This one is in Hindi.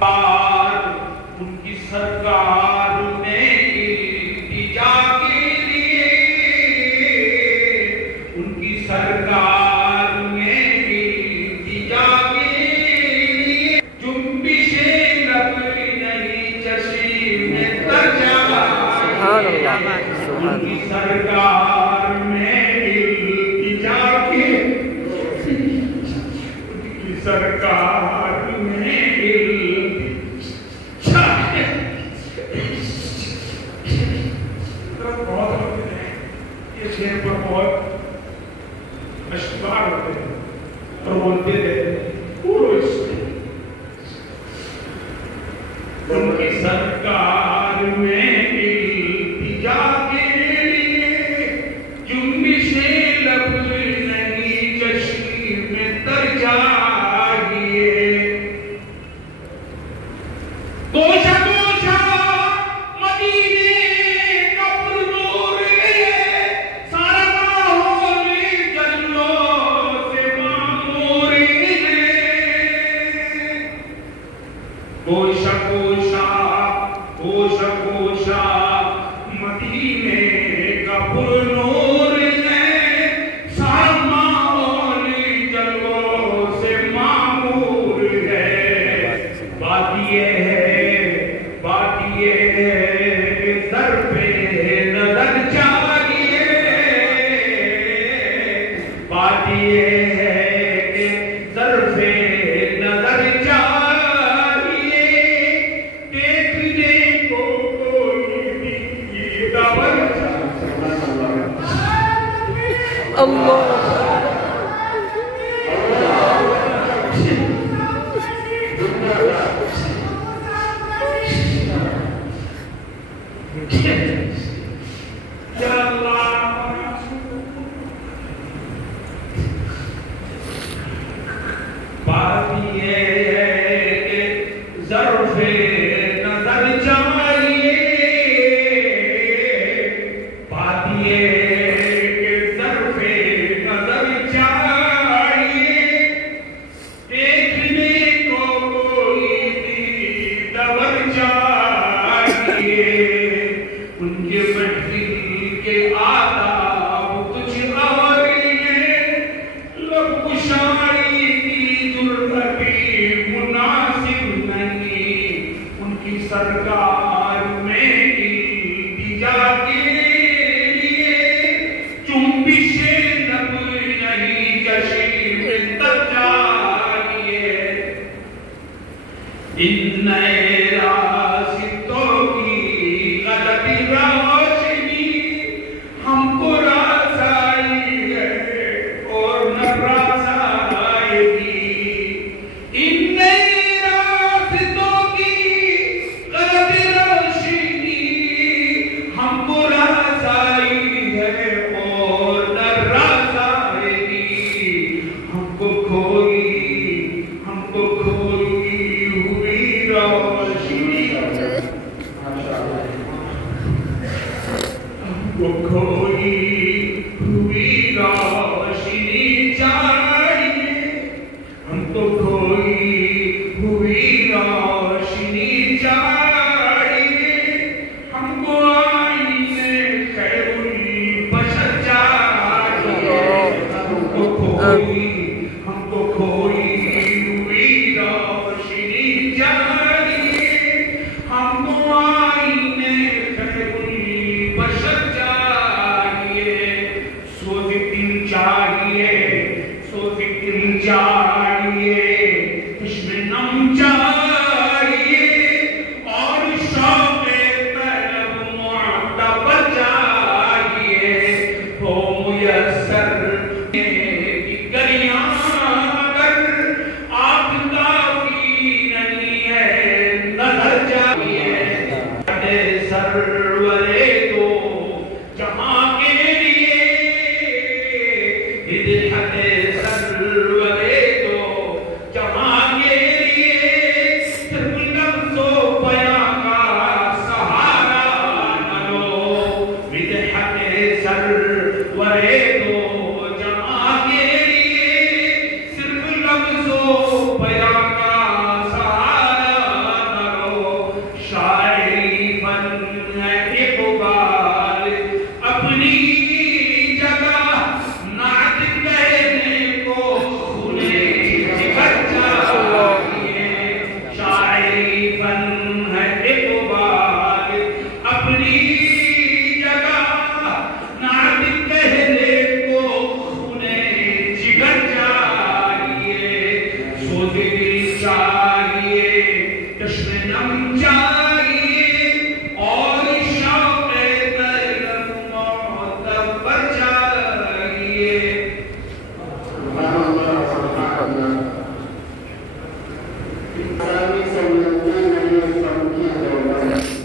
बार उनकी सरकार में इल्तिजा के लिए, उनकी सरकार में इल्तिजा के लिए जुम्बिशे लब नहीं चश्मे तजा, उनकी सरकार में इल्तिजा के, उनकी सरकार पर बहुत अश्वार होते हैं और बोलते थे उनकी सरकार में इल्तिजा के लिए जुम्बिशे लब नहीं चश्मे तजा, गोशा गोशा मदीने का पुरनूर है, सारा माहौल जन्नों से मामूर है। गोशा गोशा गोशा गोशा मदीने का पुरनूर है, सारा माहौल जन्नों से मामूर है। बात ये है कि सर पे नजर चाहिए, बात ये है कि सर पे नजर चाहिए, देखने को कोई भी दबर अल्लाह बात ये है कि ज़र्फ़े नज़र चाहिए, बात ये है कि ज़र्फ़े नज़र चाहिए, देखने को कोई भी दबर चाहिए। उनके महफिल के आदाब कुछ और हैं, लब कुशाई की जुर्रती मुनासिब नहीं, उनकी सरकार में इल्तिजा के लिए जुम्बिशे लब नहीं चश्मे तजा लिए। इन नए रास्तों की गलती रोशनी हमको रासाई है और न रासाएगी। इन नए रास्तों की गलती रोशनी हमको रासाई है और न रासाएगी। हमको खोई हुई रोशनी, हमको खोई हुई रोशनी चाहिए, हमको खोई हुई रोशनी चाहिए, हमको आईने खैरुल बशर चाहिए, हमको खोई हुई रोशनी चाहिए, हमको आईने खैरुल बशर चाहिए। सोज़िकिन चाहिए, इसमें नम चाहिए और शौक़े तलब मुअत्तबर चाहिए। हो मुयस्सर की गरियां अगर आप काफ़ी नहीं है नजर चाहिए। सरवरे दो जहां के लिए, सरवरे दो जहां के लिए आगामी संयोजन में संख्या